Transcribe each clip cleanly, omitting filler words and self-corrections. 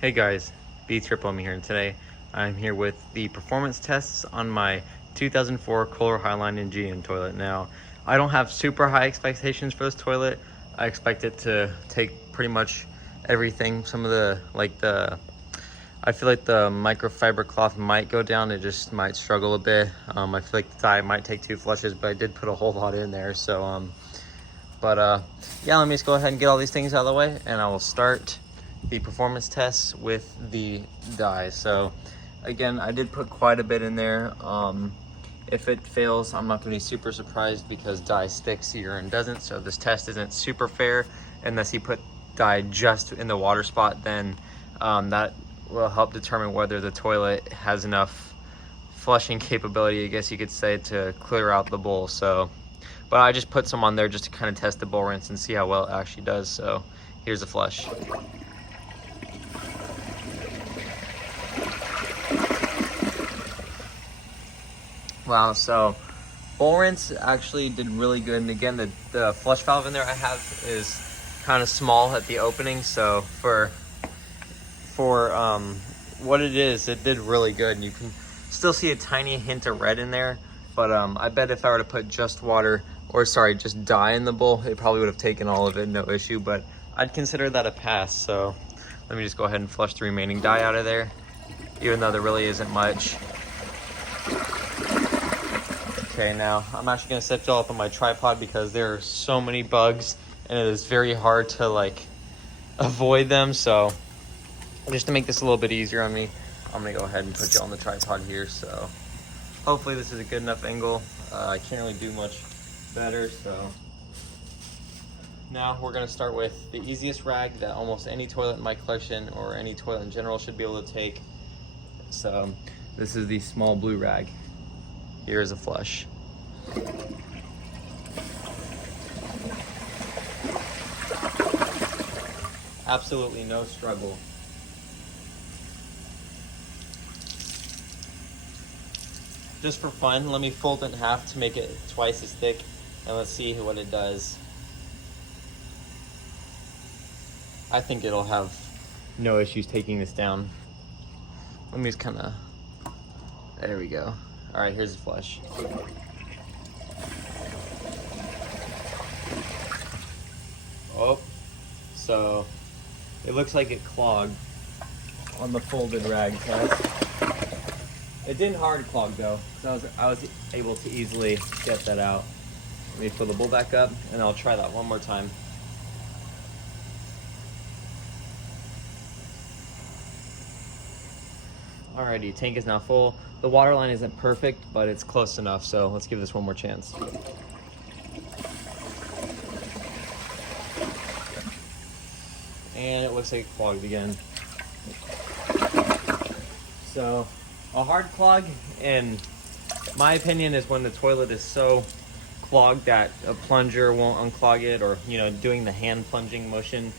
Hey guys, B Triple me here, and today I'm here with the performance tests on my 2004 Kohler Highline Ingenium toilet. Now, I don't have super high expectations for this toilet. I expect it to take pretty much everything. Some of I feel like the microfiber cloth might go down. It just might struggle a bit. I feel like the dye might take 2 flushes, but I did put a whole lot in there. Yeah, let me just go ahead and get all these things out of the way, and I will start the performance tests with the dye. So again, I did put quite a bit in there. If it fails, I'm not going to be super surprised because dye sticks, urine doesn't. So this test isn't super fair unless you put dye just in the water spot. Then that will help determine whether the toilet has enough flushing capability, I guess you could say, to clear out the bowl. But I just put some on there just to kind of test the bowl rinse and see how well it actually does. So here's a flush. Wow, so bowl rinse actually did really good. And again, the flush valve in there I have is kind of small at the opening. So for what it is, it did really good. And you can still see a tiny hint of red in there. But I bet if I were to put just dye in the bowl, it probably would have taken all of it, no issue. But I'd consider that a pass. So let me just go ahead and flush the remaining dye out of there, even though there really isn't much. Okay, now I'm actually gonna set it all up on my tripod because there are so many bugs and it is very hard to avoid them. So just to make this a little bit easier on me, I'm gonna go ahead and put you on the tripod here. So hopefully this is a good enough angle. I can't really do much better. So now we're gonna start with the easiest rag that almost any toilet in my collection or any toilet in general should be able to take. So this is the small blue rag. Here is a flush. Absolutely no struggle. Just for fun, let me fold it in half to make it twice as thick, and let's see what it does. I think it'll have no issues taking this down. Let me just there we go. All right, here's the flush. Oh, so it looks like it clogged on the folded rag test. It didn't hard clog though, because I was able to easily get that out. Let me fill the bowl back up, and I'll try that one more time. Alrighty, tank is now full. The water line isn't perfect, but it's close enough, so let's give this one more chance. And it looks like it clogged again. So a hard clog, in my opinion, is when the toilet is so clogged that a plunger won't unclog it, or doing the hand plunging motion.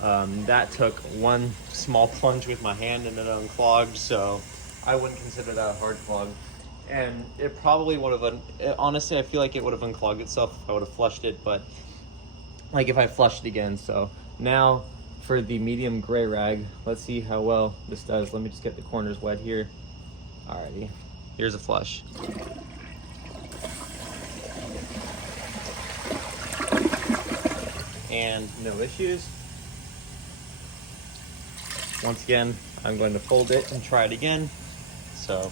That took one small plunge with my hand and it unclogged, so I wouldn't consider that a hard clog. And it probably would have, honestly, I feel like it would have unclogged itself if I would have flushed it, but if I flushed again. So now for the medium gray rag, let's see how well this does. Let me just get the corners wet here. Alrighty, here's a flush. And no issues. Once again, I'm going to fold it and try it again. So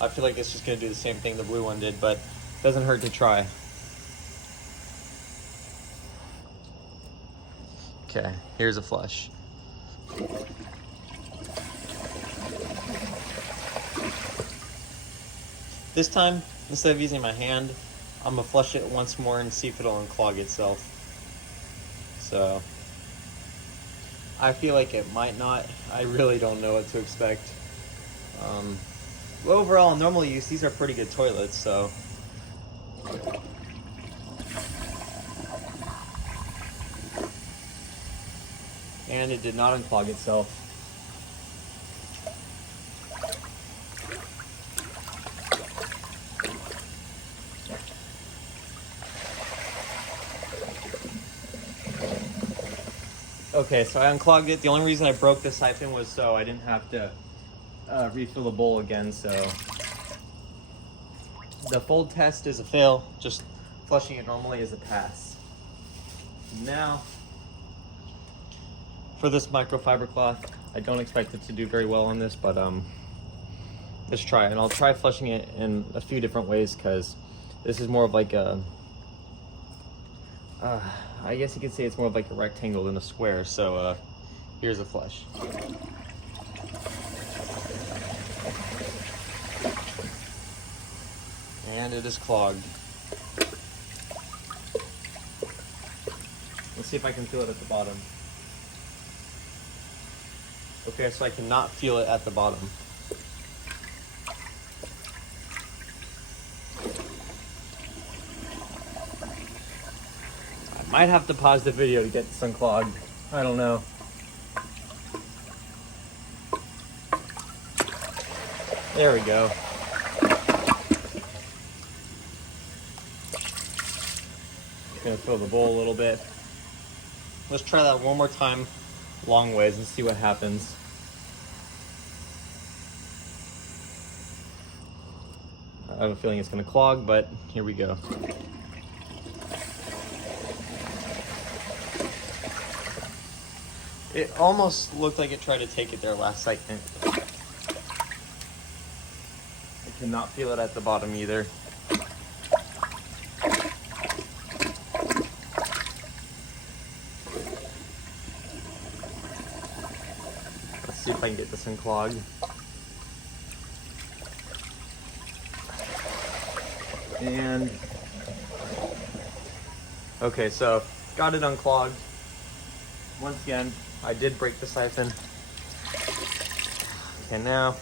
I feel like it's just going to do the same thing the blue one did, but it doesn't hurt to try. Okay, here's a flush. This time, instead of using my hand, I'm gonna flush it once more and see if it'll unclog itself. So I feel like it might not. I really don't know what to expect. Well, overall, in normal use, these are pretty good toilets, so. And it did not unclog itself. Okay, so I unclogged it. The only reason I broke the siphon was so I didn't have to refill the bowl again. So the fold test is a fail. Just flushing it normally is a pass. Now, for this microfiber cloth, I don't expect it to do very well on this, but let's try it. And I'll try flushing it in a few different ways because this is more of like a, I guess you could say it's more of like a rectangle than a square. So here's a flush. And it is clogged. Let's see if I can feel it at the bottom. Okay, so I cannot feel it at the bottom. I might have to pause the video to get this unclogged. I don't know. There we go. Gonna fill the bowl a little bit. Let's try that one more time long ways and see what happens. I have a feeling it's gonna clog, but here we go. It almost looked like it tried to take it there last second. I cannot feel it at the bottom either. See if I can get this unclogged. And okay, so got it unclogged. Once again, I did break the siphon. Okay, now,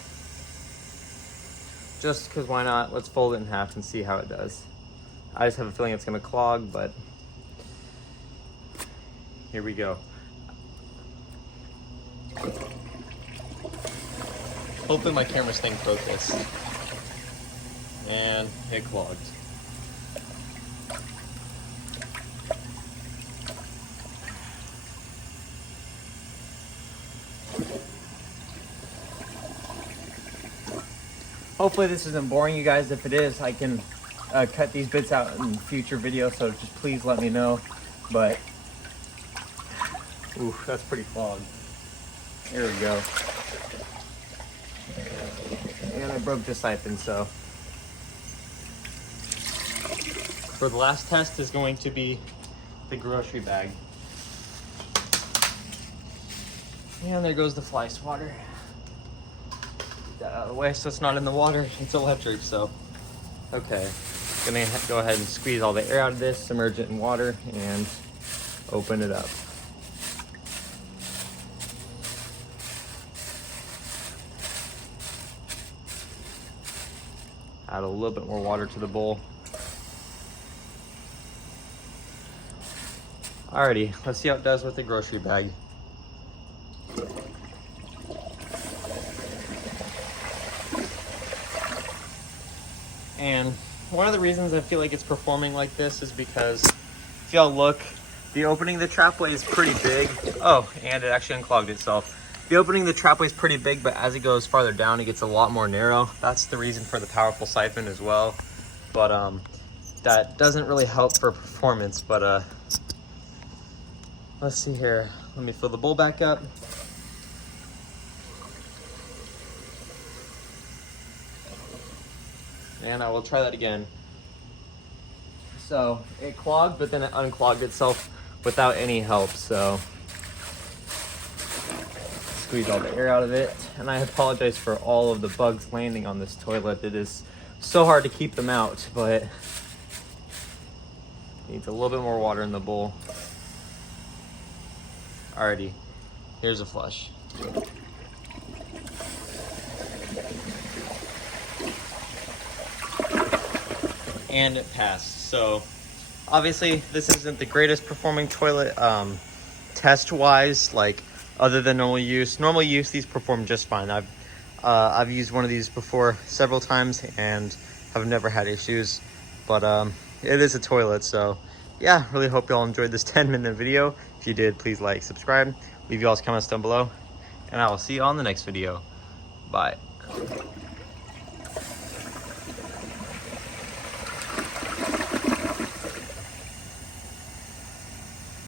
just because why not, let's fold it in half and see how it does. I just have a feeling it's gonna clog, but here we go. Hopefully my camera staying focused. And it clogged. Hopefully this isn't boring you guys. If it is, I can cut these bits out in future videos, so just please let me know. But, ooh, that's pretty clogged. There we go. And I broke the siphon, so. For the last test is going to be the grocery bag. And there goes the fly swatter. Get that out of the way so it's not in the water. It's electric, so. Okay, gonna go ahead and squeeze all the air out of this, submerge it in water, and open it up. Add a little bit more water to the bowl. Alrighty, let's see how it does with the grocery bag. And one of the reasons I feel like it's performing like this is because if y'all look, the opening of the trapway is pretty big. Oh, and it actually unclogged itself. The opening of the trapway is pretty big, but as it goes farther down, it gets a lot more narrow. That's the reason for the powerful siphon as well. But that doesn't really help for performance. But let's see here. Let me fill the bowl back up. And I will try that again. So it clogged, but then it unclogged itself without any help. So squeeze all the air out of it. And I apologize for all of the bugs landing on this toilet. It is so hard to keep them out, but needs a little bit more water in the bowl. Alrighty, here's a flush. And it passed. So obviously this isn't the greatest performing toilet test wise, like other than normal use. Normal use, these perform just fine. I've used one of these before several times and have never had issues, but it is a toilet, so yeah, really hope y'all enjoyed this 10-minute video. If you did, please like, subscribe, leave y'all's comments down below, and I will see you on the next video. Bye.